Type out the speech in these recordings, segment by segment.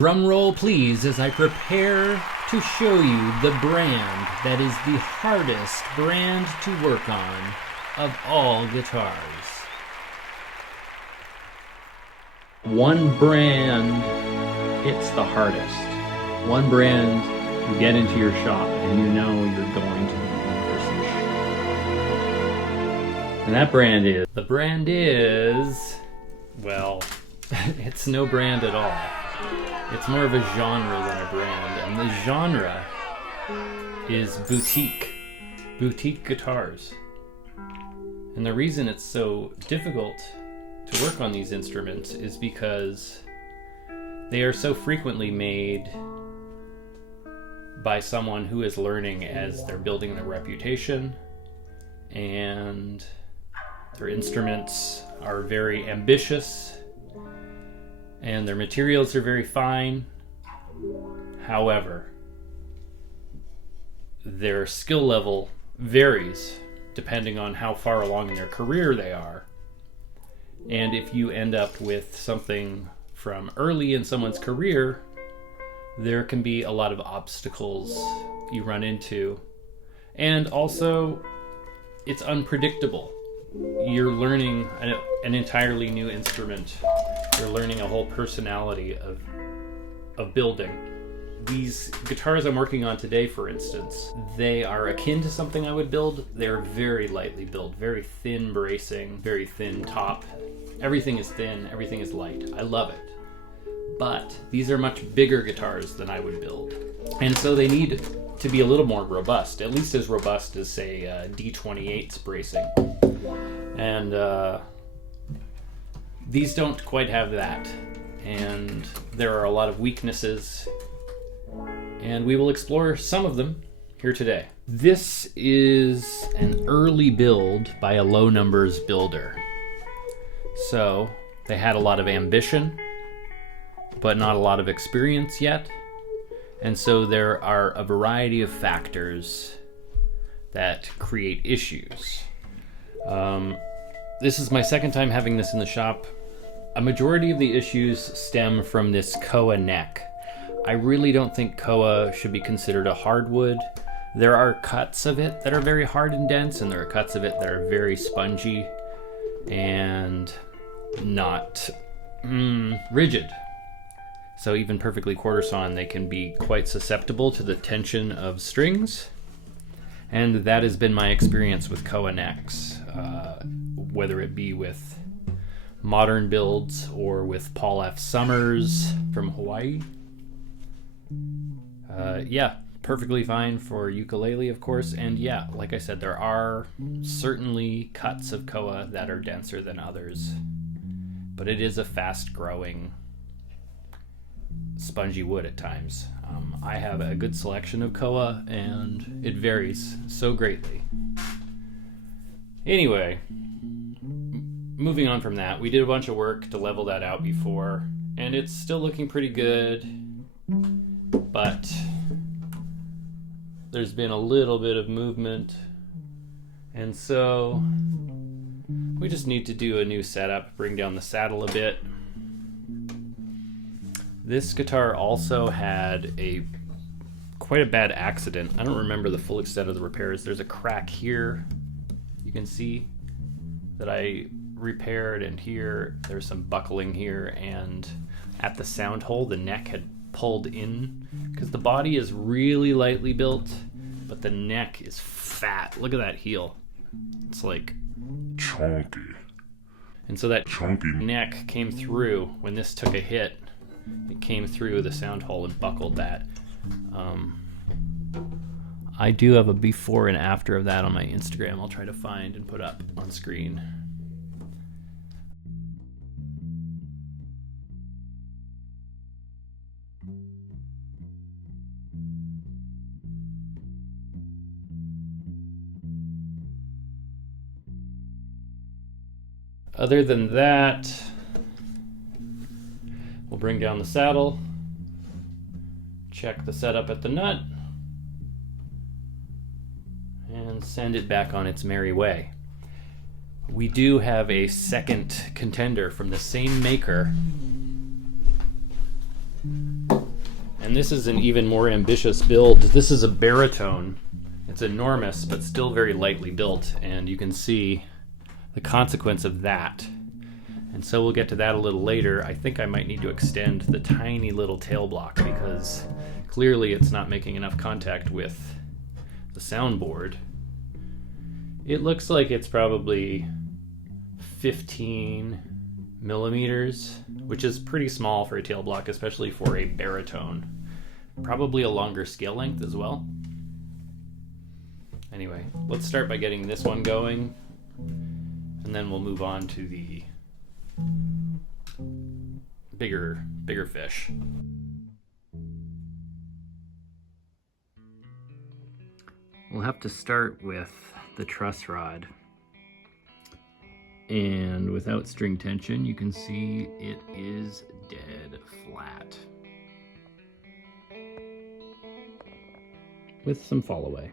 Drum roll please as I prepare to show you the brand that is the hardest brand to work on of all guitars. One brand hits the hardest. One brand you get into your shop and you know you're going to be in for some shit. And that brand is... The brand is... well, it's no brand at all. It's more of a genre than a brand, and the genre is boutique guitars. And the reason it's so difficult to work on these instruments is because they are so frequently made by someone who is learning as they're building their reputation, and their instruments are very ambitious and their materials are very fine. However, their skill level varies depending on how far along in their career they are. And if you end up with something from early in someone's career, there can be a lot of obstacles you run into. And also, it's unpredictable. You're learning an entirely new instrument. You're learning a whole personality of building. These guitars I'm working on today, for instance, they are akin to something I would build. They're very lightly built, very thin bracing, very thin top. Everything is thin, everything is light. I love it. But these are much bigger guitars than I would build. And so they need to be a little more robust, at least as robust as, say, D28's bracing. And these don't quite have that. And there are a lot of weaknesses, and we will explore some of them here today. This is an early build by a low numbers builder. So they had a lot of ambition, but not a lot of experience yet. And so there are a variety of factors that create issues. This is my second time having this in the shop. A majority of the issues stem from this koa neck. I really don't think koa should be considered a hardwood. There are cuts of it that are very hard and dense, and there are cuts of it that are very spongy and not rigid. So even perfectly quarter sawn, they can be quite susceptible to the tension of strings. And that has been my experience with koa necks, whether it be with modern builds or with Paul F. Summers from Hawaii. Yeah, perfectly fine for ukulele, of course. And yeah, like I said, there are certainly cuts of koa that are denser than others, but it is a fast-growing spongy wood at times. I have a good selection of koa, and it varies so greatly. Anyway, moving on from that, we did a bunch of work to level that out before, and it's still looking pretty good, but there's been a little bit of movement, and so we just need to do a new setup, bring down the saddle a bit. This guitar also had quite a bad accident. I don't remember the full extent of the repairs. There's a crack here, you can see, that I repaired, and here there's some buckling here, and at the sound hole the neck had pulled in because the body is really lightly built, but the neck is fat. Look at that heel. It's like chunky. And so that Chunky neck came through when this took a hit. It came through the sound hole and buckled that. I do have a before and after of that on my Instagram. I'll try to find and put up on screen. Other than that, we'll bring down the saddle, check the setup at the nut, and send it back on its merry way. We do have a second contender from the same maker And this is an even more ambitious build. This is a baritone. It's enormous, but still very lightly built, and you can see the consequence of that. And so we'll get to that a little later. I think I might need to extend the tiny little tail block because clearly it's not making enough contact with the soundboard. It looks like it's probably 15 millimeters, which is pretty small for a tail block, especially for a baritone. Probably a longer scale length as well. Anyway, let's start by getting this one going, and then we'll move on to the bigger fish. We'll have to start with the truss rod. And without string tension, you can see it is dead flat. With some fall away.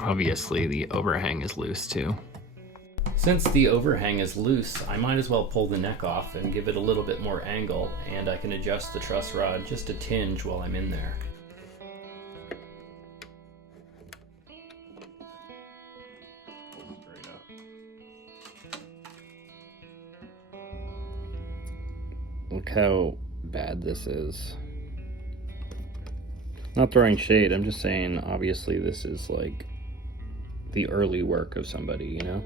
Obviously, the overhang is loose too. Since the overhang is loose, I might as well pull the neck off and give it a little bit more angle, and I can adjust the truss rod just a tinge while I'm in there. Look how bad this is. Not throwing shade, I'm just saying obviously this is like the early work of somebody, you know?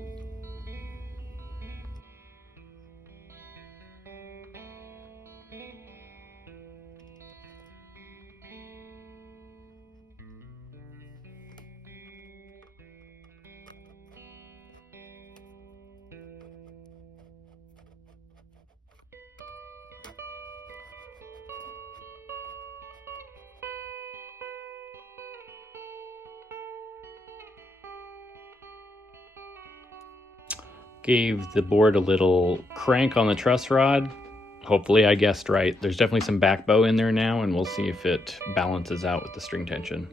Gave the board a little crank on the truss rod. Hopefully I guessed right. There's definitely some back bow in there now, and we'll see if it balances out with the string tension.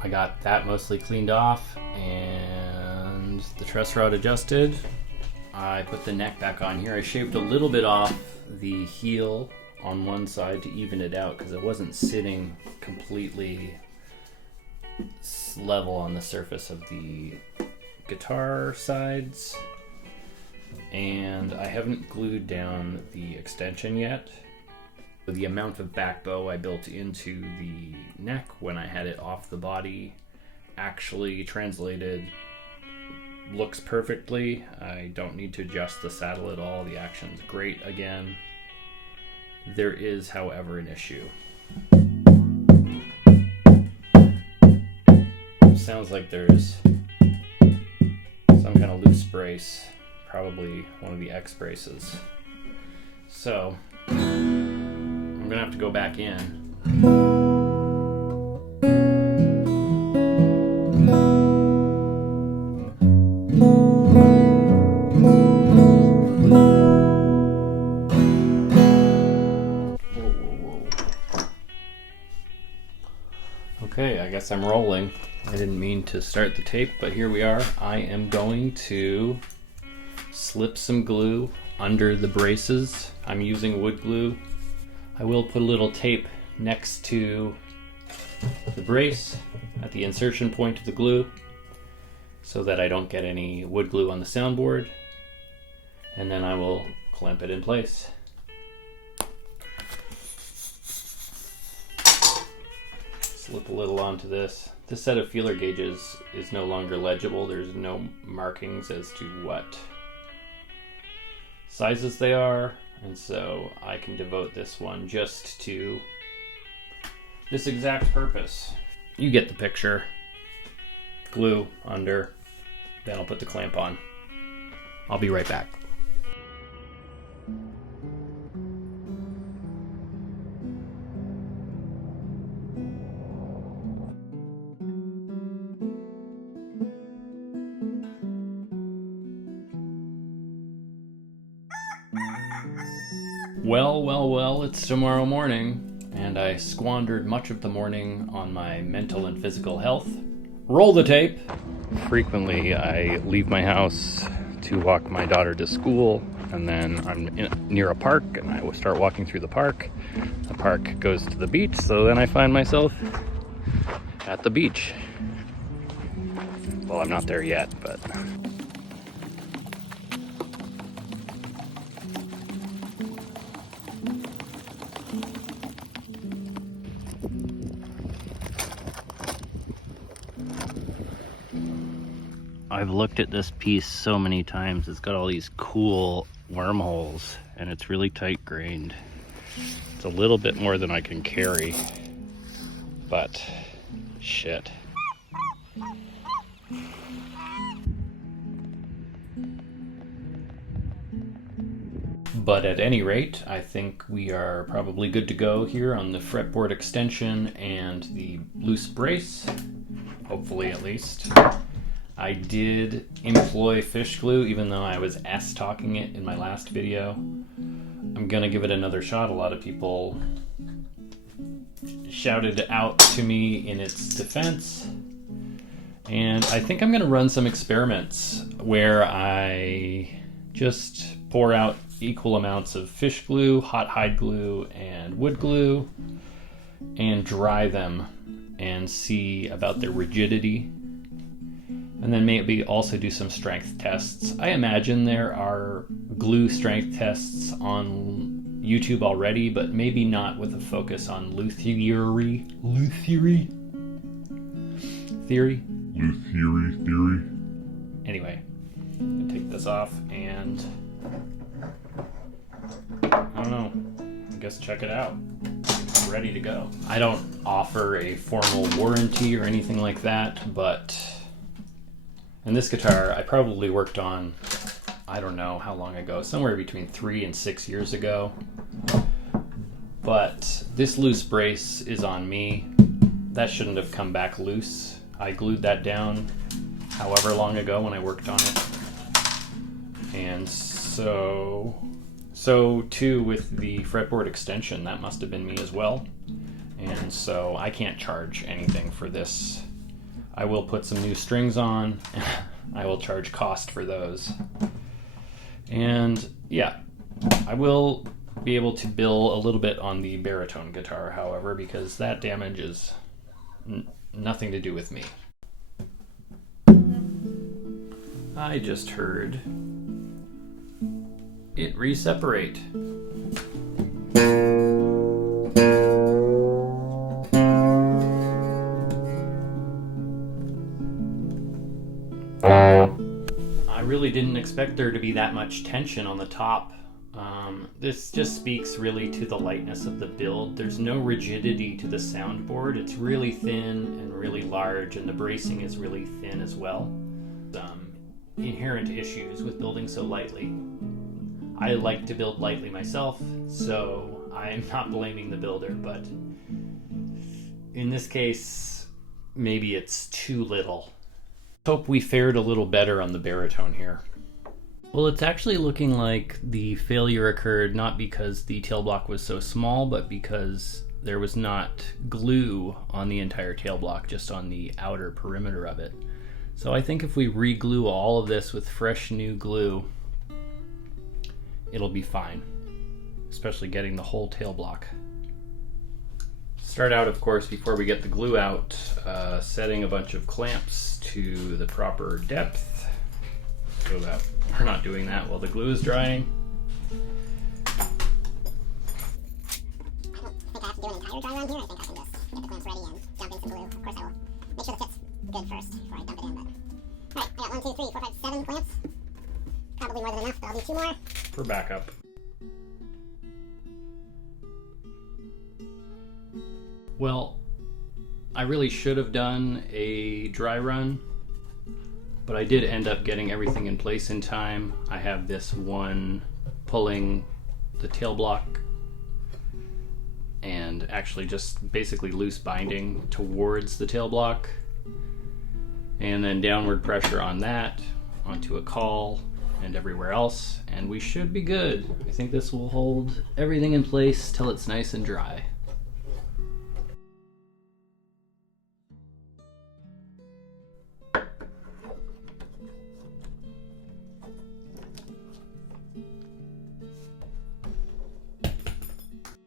I got that mostly cleaned off and the truss rod adjusted. I put the neck back on here. I shaved a little bit off the heel on one side to even it out because it wasn't sitting completely level on the surface of the guitar sides, and I haven't glued down the extension yet. The amount of back bow I built into the neck when I had it off the body actually translated looks perfectly. I don't need to adjust the saddle at all. The action's great again. There is, however, an issue. Sounds like there's some kind of loose brace, probably one of the X braces. So I'm gonna have to go back in. Okay, I guess I'm rolling. I didn't mean to start the tape, but here we are. I am going to slip some glue under the braces. I'm using wood glue. I will put a little tape next to the brace at the insertion point of the glue so that I don't get any wood glue on the soundboard, and then I will clamp it in place. Slip a little onto this. This set of feeler gauges is no longer legible. There's no markings as to what sizes they are, and so I can devote this one just to this exact purpose. You get the picture. Glue under, then I'll put the clamp on. I'll be right back. Well, it's tomorrow morning, and I squandered much of the morning on my mental and physical health. Roll the tape! Frequently, I leave my house to walk my daughter to school, and then I'm near a park, and I will start walking through the park. The park goes to the beach, so then I find myself at the beach. Well, I'm not there yet, but... I've looked at this piece so many times. It's got all these cool wormholes, and it's really tight grained. It's a little bit more than I can carry, but shit. But at any rate, I think we are probably good to go here on the fretboard extension and the loose brace, hopefully at least. I did employ fish glue, even though I was ass-talking it in my last video. I'm gonna give it another shot. A lot of people shouted out to me in its defense. And I think I'm gonna run some experiments where I just pour out equal amounts of fish glue, hot hide glue, and wood glue, and dry them and see about their rigidity. And then maybe also do some strength tests. I imagine there are glue strength tests on YouTube already, but maybe not with a focus on Luthiery theory. Anyway, I'm gonna take this off and I don't know, I guess check it out. I'm ready to go. I don't offer a formal warranty or anything like that, but and this guitar I probably worked on, I don't know how long ago, somewhere between 3 and 6 years ago. But this loose brace is on me. That shouldn't have come back loose. I glued that down however long ago when I worked on it. And so too with the fretboard extension, that must have been me as well. And so I can't charge anything for this. I will put some new strings on. I will charge cost for those. And yeah, I will be able to bill a little bit on the baritone guitar, however, because that damage is nothing to do with me. I just heard it re-separate. I really didn't expect there to be that much tension on the top. This just speaks really to the lightness of the build. There's no rigidity to the soundboard. It's really thin and really large, and the bracing is really thin as well. Inherent issues with building so lightly. I like to build lightly myself, so I'm not blaming the builder, but in this case, maybe it's too little. Hope we fared a little better on the baritone here. Well, it's actually looking like the failure occurred not because the tail block was so small, but because there was not glue on the entire tail block, just on the outer perimeter of it. So I think if we re-glue all of this with fresh new glue, it'll be fine, especially getting the whole tail block. Start out, of course, before we get the glue out, setting a bunch of clamps to the proper depth so that we're not doing that while the glue is drying. I don't think I have to do an entire dry run here. I think I can just get the clamps ready and jump in some glue. Of course, I will make sure the fit's good first before I dump it in. But alright, I got 1, 2, 3, 4, 5, 7 clamps. Probably more than enough, but I'll do 2 more. For backup. Well, I really should have done a dry run, but I did end up getting everything in place in time. I have this one pulling the tail block and actually just basically loose binding towards the tail block, and then downward pressure on that onto a caul and everywhere else, and we should be good. I think this will hold everything in place till it's nice and dry.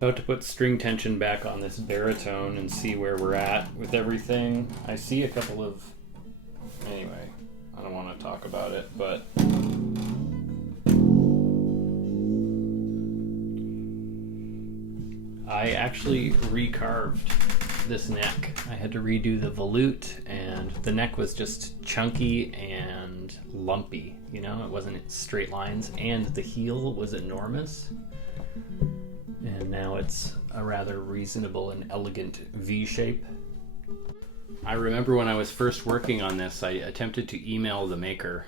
About to put string tension back on this baritone and see where we're at with everything. I see a couple of... Anyway, I don't want to talk about it, but... I actually recarved this neck. I had to redo the volute, and the neck was just chunky and lumpy, you know? It wasn't straight lines, and the heel was enormous. And now it's a rather reasonable and elegant V shape. I remember when I was first working on this, I attempted to email the maker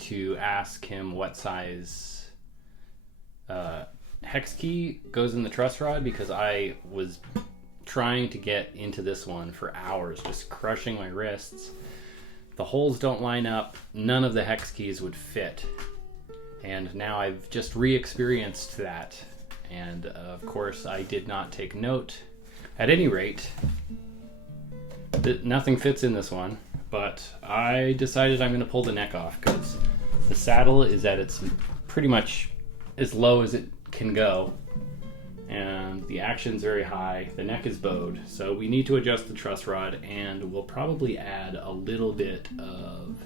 to ask him what size hex key goes in the truss rod, because I was trying to get into this one for hours, just crushing my wrists. The holes don't line up, none of the hex keys would fit. And now I've just re-experienced that. And of course I did not take note. At any rate, nothing fits in this one, but I decided I'm going to pull the neck off because the saddle is at its pretty much as low as it can go, and the action's very high. The neck is bowed, so we need to adjust the truss rod, and we'll probably add a little bit of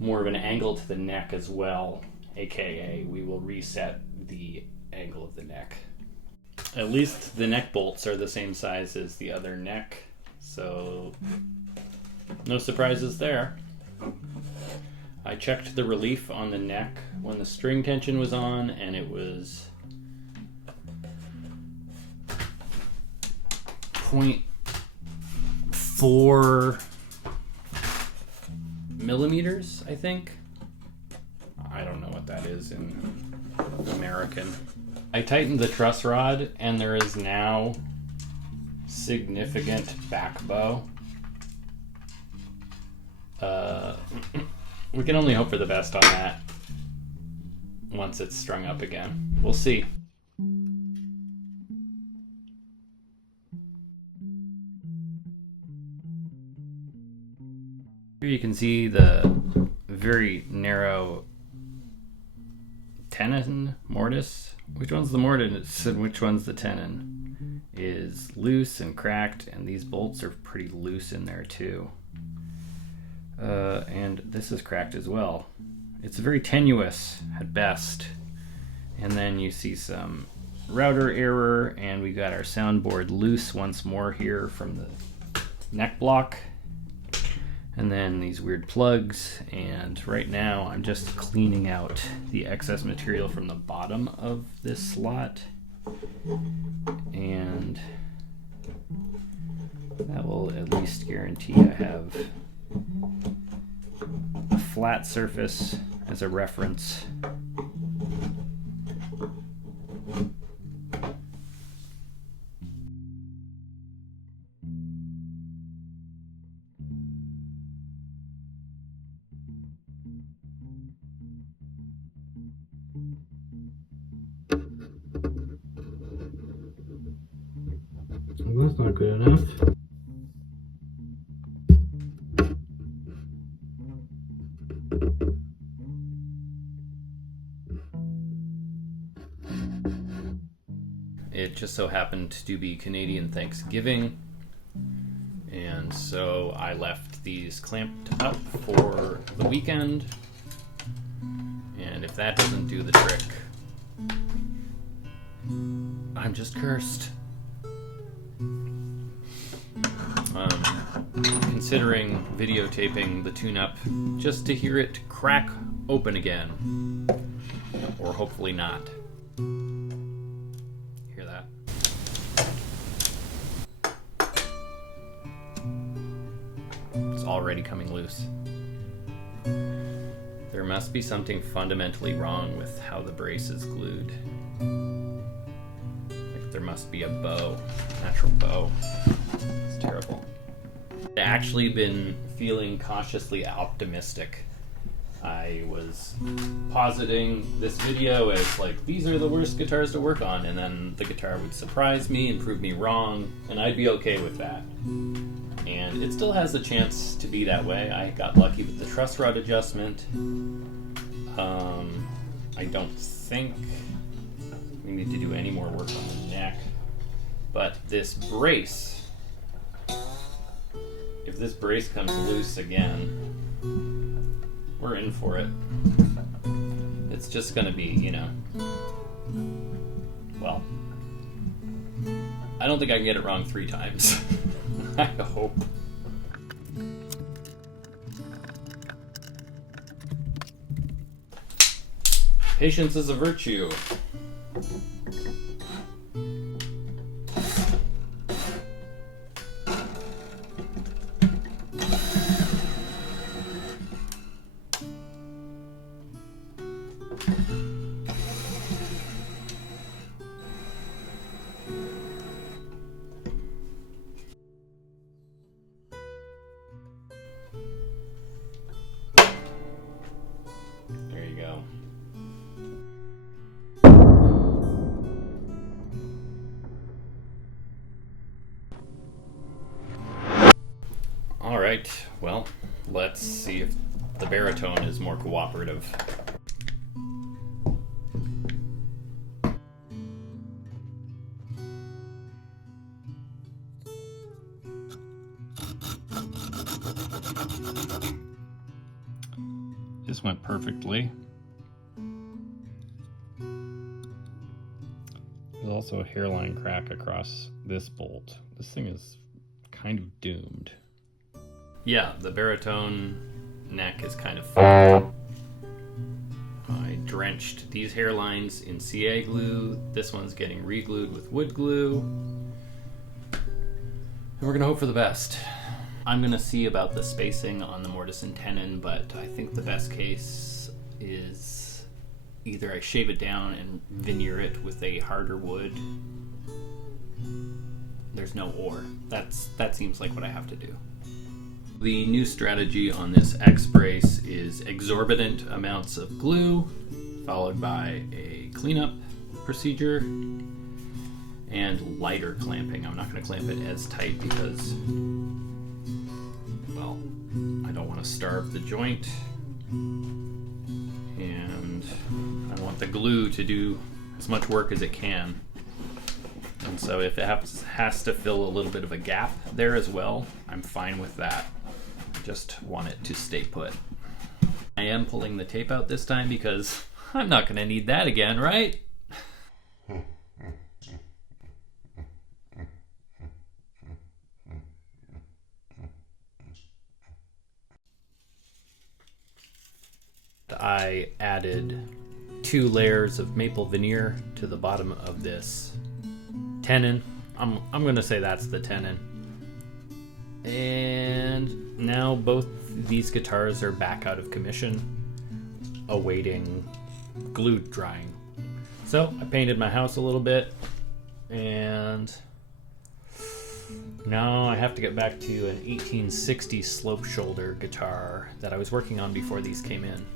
more of an angle to the neck as well, aka we will reset the angle of the neck. At least the neck bolts are the same size as the other neck, so no surprises there. I checked the relief on the neck when the string tension was on, and it was 0.4 millimeters, I think. I don't know what that is in American. I tightened the truss rod, and there is now significant back bow. We can only hope for the best on that once it's strung up again. We'll see. Here you can see the very narrow tenon mortise. Which one's the mortise and which one's the tenon is loose and cracked, and these bolts are pretty loose in there too. And this is cracked as well. It's very tenuous at best. And then you see some router error, and we got our soundboard loose once more here from the neck block. And then these weird plugs, and right now I'm just cleaning out the excess material from the bottom of this slot. And that will at least guarantee I have a flat surface as a reference. Well, that's not good enough. It just so happened to be Canadian Thanksgiving, and so I left these clamped up for the weekend, and if that doesn't do the trick, I'm just cursed. Considering videotaping the tune-up just to hear it crack open again, or hopefully not. Hear that? It's already coming loose. There must be something fundamentally wrong with how the brace is glued. Like there must be a bow, natural bow. It's terrible. I've actually been feeling cautiously optimistic. I was positing this video as like, these are the worst guitars to work on, and then the guitar would surprise me and prove me wrong, and I'd be okay with that. And it still has a chance to be that way. I got lucky with the truss rod adjustment. I don't think we need to do any more work on the neck. But this brace, if this brace comes loose again, we're in for it. It's just going to be, you know, well, I don't think I can get it wrong 3 times. I hope. Patience is a virtue. There you go. All right, well, let's see if the baritone is more cooperative. This went perfectly. There's also a hairline crack across this bolt. This thing is kind of doomed. Yeah, the baritone neck is kind of funky. I drenched these hairlines in CA glue. This one's getting re-glued with wood glue. And we're gonna hope for the best. I'm gonna see about the spacing on the mortise and tenon, but I think the best case is either I shave it down and veneer it with a harder wood. There's no or. That seems like what I have to do. The new strategy on this X brace is exorbitant amounts of glue, followed by a cleanup procedure, and lighter clamping. I'm not going to clamp it as tight because, well, I don't want to starve the joint, and I want the glue to do as much work as it can. And so if it has to fill a little bit of a gap there as well, I'm fine with that. Just want it to stay put. I am pulling the tape out this time because I'm not going to need that again, right? I added 2 layers of maple veneer to the bottom of this tenon. I'm going to say that's the tenon. And now both these guitars are back out of commission, awaiting glue drying. So I painted my house a little bit, and now I have to get back to an 1860 slope shoulder guitar that I was working on before these came in.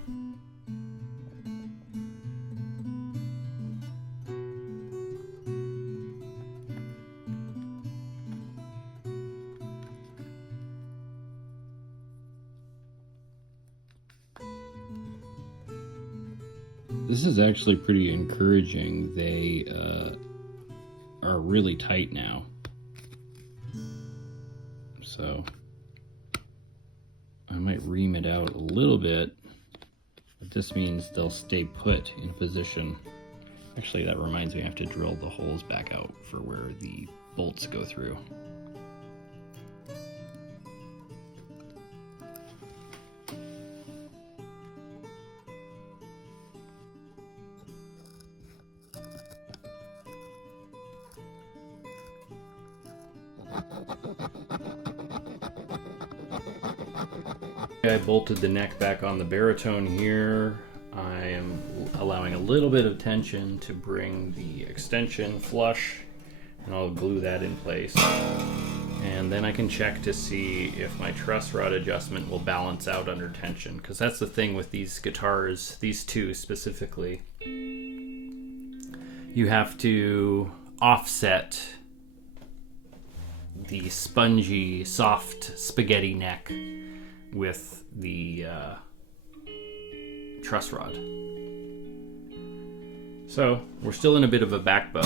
This is actually pretty encouraging. They are really tight now. So I might ream it out a little bit, but this means they'll stay put in position. Actually, that reminds me I have to drill the holes back out for where the bolts go through. I bolted the neck back on the baritone here. I am allowing a little bit of tension to bring the extension flush, and I'll glue that in place. And then I can check to see if my truss rod adjustment will balance out under tension, because that's the thing with these guitars, these two specifically. You have to offset the spongy, soft spaghetti neck with the truss rod. So we're still in a bit of a back bow,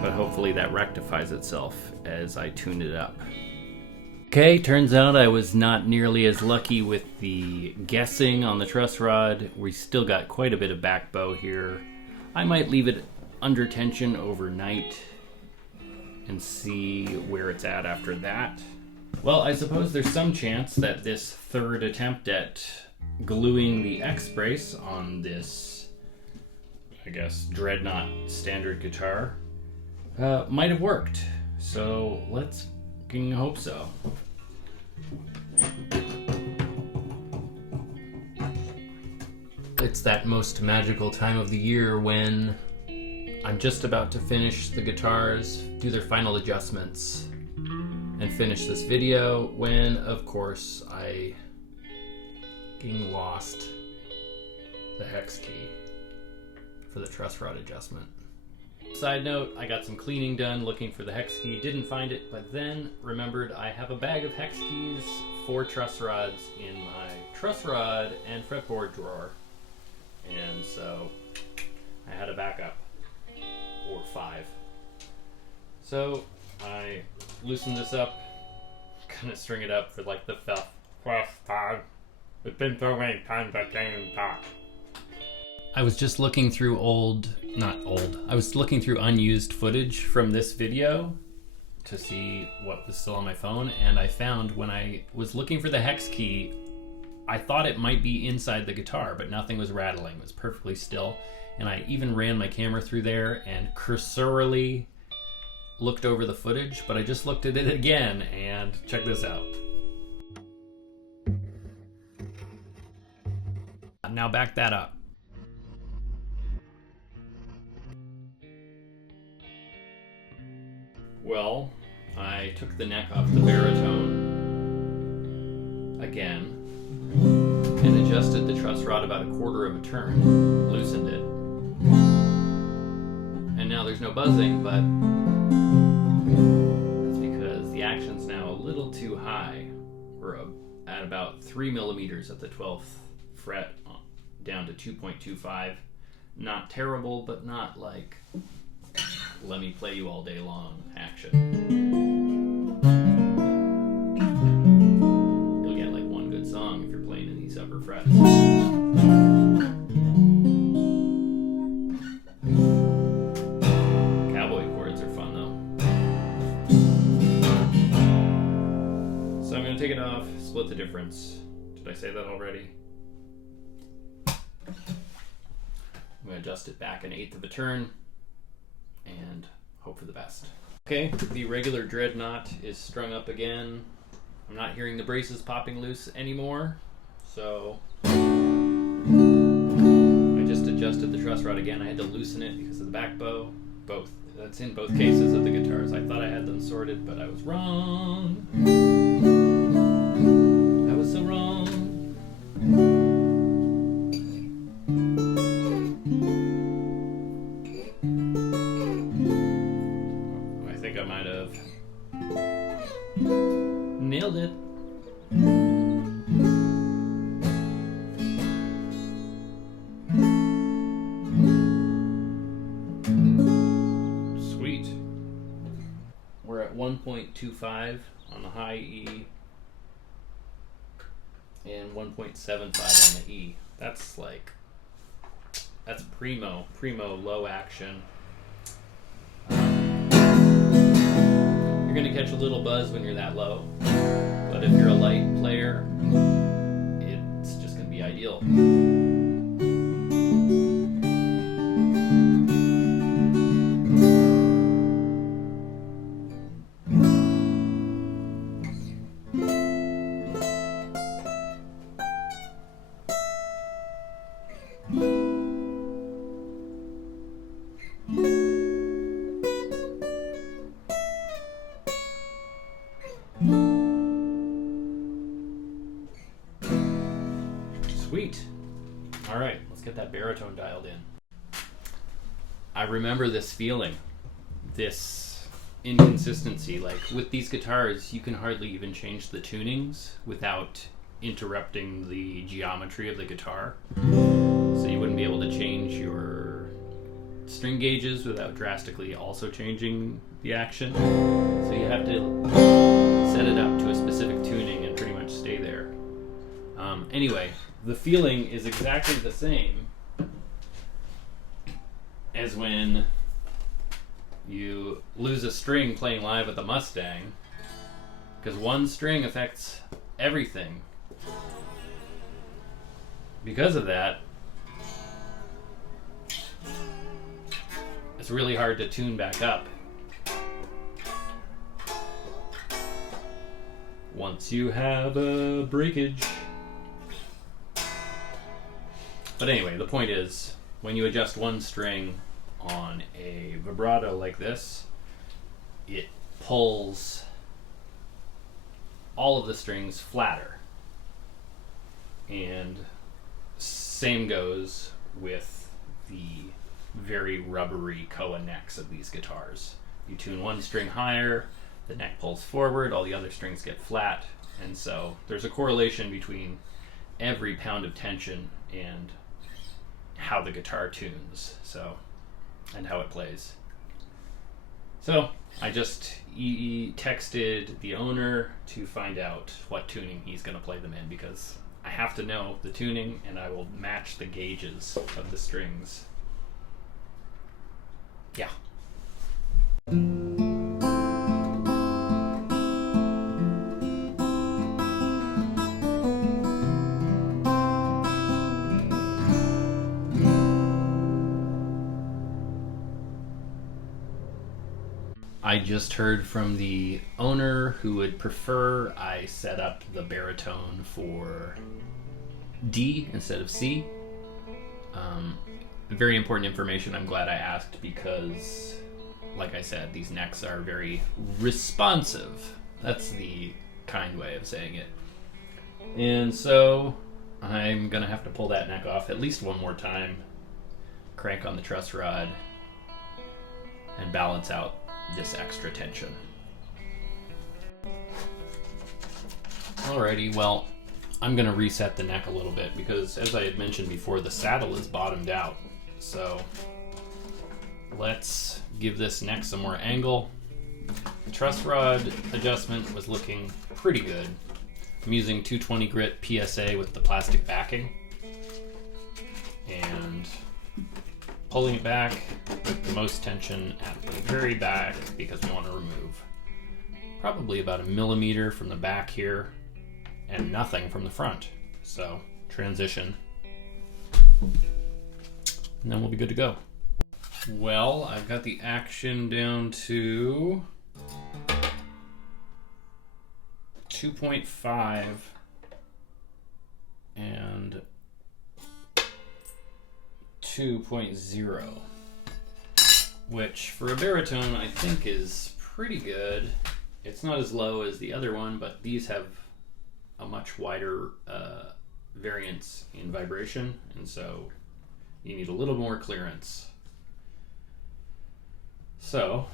but hopefully that rectifies itself as I tune it up. Okay, turns out I was not nearly as lucky with the guessing on the truss rod. We still got quite a bit of back bow here. I might leave it under tension overnight and see where it's at after that. Well, I suppose there's some chance that this third attempt at gluing the X brace on this, I guess, Dreadnought standard guitar might have worked. So let's fucking hope so. It's that most magical time of the year when I'm just about to finish the guitars, do their final adjustments, and finish this video when, of course, I lost the hex key for the truss rod adjustment. Side note, I got some cleaning done looking for the hex key, didn't find it, but then remembered I have a bag of hex keys for truss rods in my truss rod and fretboard drawer, and so I had a backup, or 5. So I loosened this up, gonna string it up for like the first time. It's been so many times I can't even talk. I was just looking through I was looking through unused footage from this video to see what was still on my phone, and I found when I was looking for the hex key, I thought it might be inside the guitar, but nothing was rattling. It was perfectly still, and I even ran my camera through there and cursorily looked over the footage, but I just looked at it again, and check this out. Now back that up. Well, I took the neck off the baritone again and adjusted the truss rod about a quarter of a turn, loosened it, and now there's no buzzing, but that's because the action's now a little too high. We're at about 3 millimeters at the 12th fret down to 2.25. Not terrible, but not like let me play you all day long action. You'll get like one good song if you're playing in these upper frets. Cowboy chords are fun though. So I'm going to take it off, split the difference. Did I say that already? I'm going to adjust it back 1/8 of a turn and hope for the best. Okay, the regular Dreadnought is strung up again. I'm not hearing the braces popping loose anymore, so I just adjusted the truss rod again. I had to loosen it because of the back bow. Both. That's in both cases of the guitars. I thought I had them sorted, but I was wrong. I was so wrong. I might have nailed it. Sweet. We're at 1.25 on the high E and 1.75 on the E. That's primo low action. You're going to catch a little buzz when you're that low, but if you're a light player, it's just going to be ideal. Sweet. All right, let's get that baritone dialed in. I remember this feeling, this inconsistency. Like with these guitars, you can hardly even change the tunings without interrupting the geometry of the guitar. So you wouldn't be able to change your string gauges without drastically also changing the action. So you have to set it up to a specific tuning and pretty much stay there. Anyway, the feeling is exactly the same as when you lose a string playing live with the Mustang, because one string affects everything. Because of that, it's really hard to tune back up once you have a breakage. But anyway, the point is, when you adjust one string on a vibrato like this, it pulls all of the strings flatter. And same goes with the very rubbery Koa necks of these guitars. You tune one string higher, the neck pulls forward, all the other strings get flat, and so there's a correlation between every pound of tension and how the guitar tunes, and how it plays. So I just texted the owner to find out what tuning he's going to play them in, because I have to know the tuning and I will match the gauges of the strings. Yeah. I just heard from the owner who would prefer I set up the baritone for D instead of C. Very important information. I'm glad I asked because, like I said, these necks are very responsive. That's the kind way of saying it. And so I'm gonna have to pull that neck off at least one more time, crank on the truss rod, and balance out this extra tension. Alrighty, well, I'm gonna reset the neck a little bit because, as I had mentioned before, the saddle is bottomed out. So let's give this neck some more angle. The truss rod adjustment was looking pretty good. I'm using 220 grit PSA with the plastic backing and pulling it back with the most tension at the very back because we want to remove probably about 1 millimeter from the back here and nothing from the front. So transition, and then we'll be good to go. Well, I've got the action down to 2.5 and 2.0, which for a baritone I think is pretty good. It's not as low as the other one, but these have a much wider variance in vibration, and so you need a little more clearance. So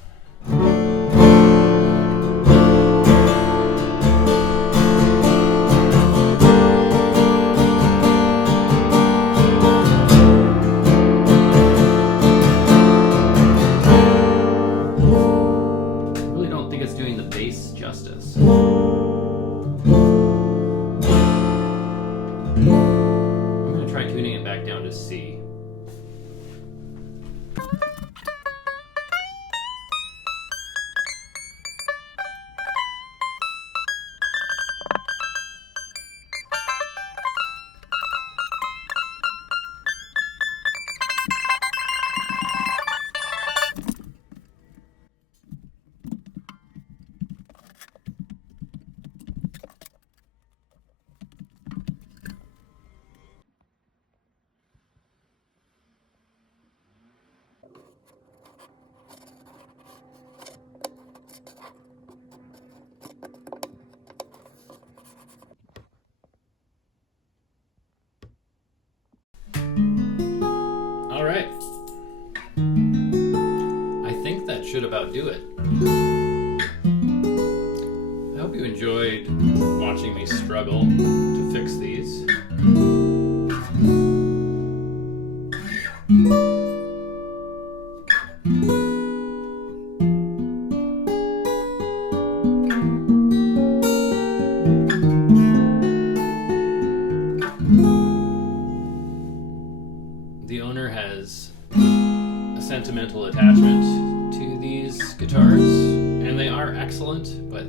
C. All right. I think that should about do it. I hope you enjoyed watching me struggle to fix these. has a sentimental attachment to these guitars, and they are excellent, but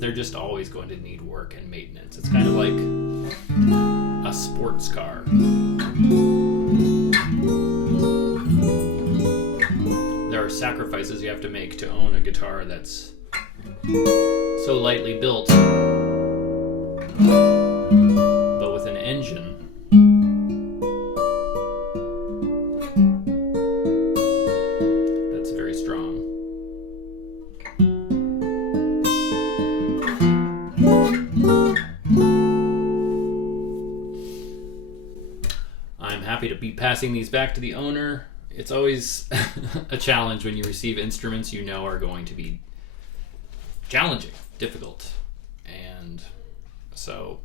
they're just always going to need work and maintenance. It's kind of like a sports car. There are sacrifices you have to make to own a guitar that's so lightly built, but with an engine. That's very strong. I'm happy to be passing these back to the owner. It's always a challenge when you receive instruments you know are going to be challenging, difficult, and so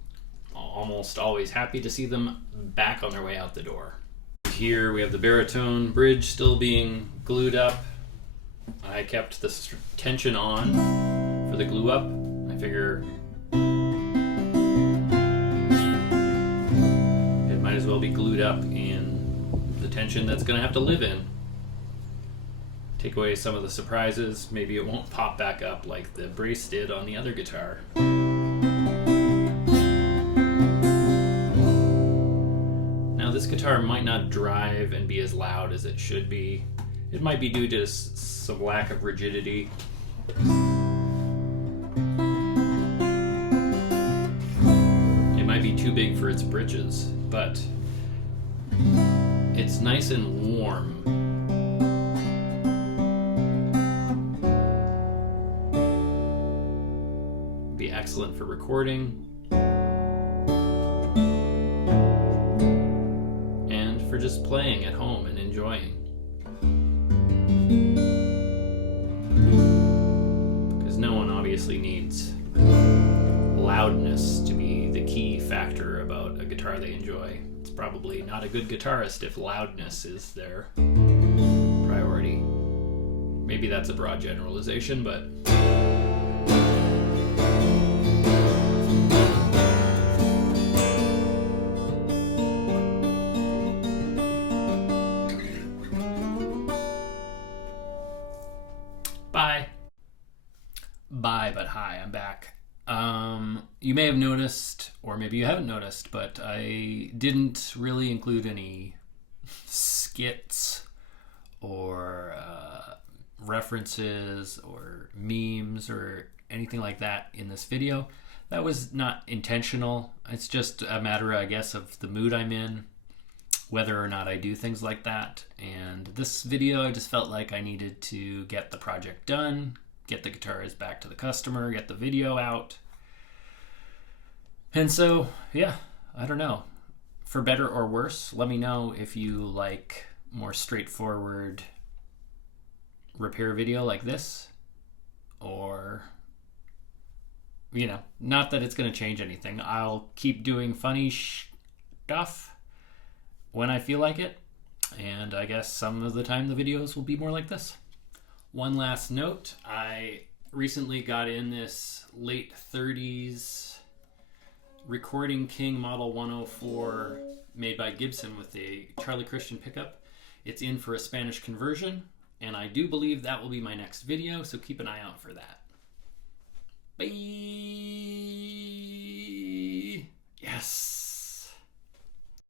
almost always happy to see them back on their way out the door. Here we have the baritone bridge still being glued up. I kept the tension on for the glue up. I figure it might as well be glued up in the tension that's going to have to live in. Take away some of the surprises. Maybe it won't pop back up like the brace did on the other guitar. Now this guitar might not drive and be as loud as it should be. It might be due to some lack of rigidity. It might be too big for its britches, but it's nice and warm. Be excellent for recording and for just playing at home and enjoying. Because no one obviously needs loudness to be the key factor about a guitar they enjoy. It's probably not a good guitarist if loudness is their priority. Maybe that's a broad generalization, but Bye, but hi, I'm back. You may have noticed, or maybe you haven't noticed, but I didn't really include any skits or references or memes or anything like that in this video. That was not intentional. It's just a matter, I guess, of the mood I'm in, whether or not I do things like that. And this video, I just felt like I needed to get the project done, get the guitars back to the customer, get the video out. And so, yeah, I don't know. For better or worse, let me know if you like more straightforward repair video like this, or, you know, not that it's going to change anything. I'll keep doing funny stuff when I feel like it, and I guess some of the time the videos will be more like this. One last note, I recently got in this late 30s Recording King Model 104 made by Gibson with a Charlie Christian pickup. It's in for a Spanish conversion, and I do believe that will be my next video, so keep an eye out for that. Bye!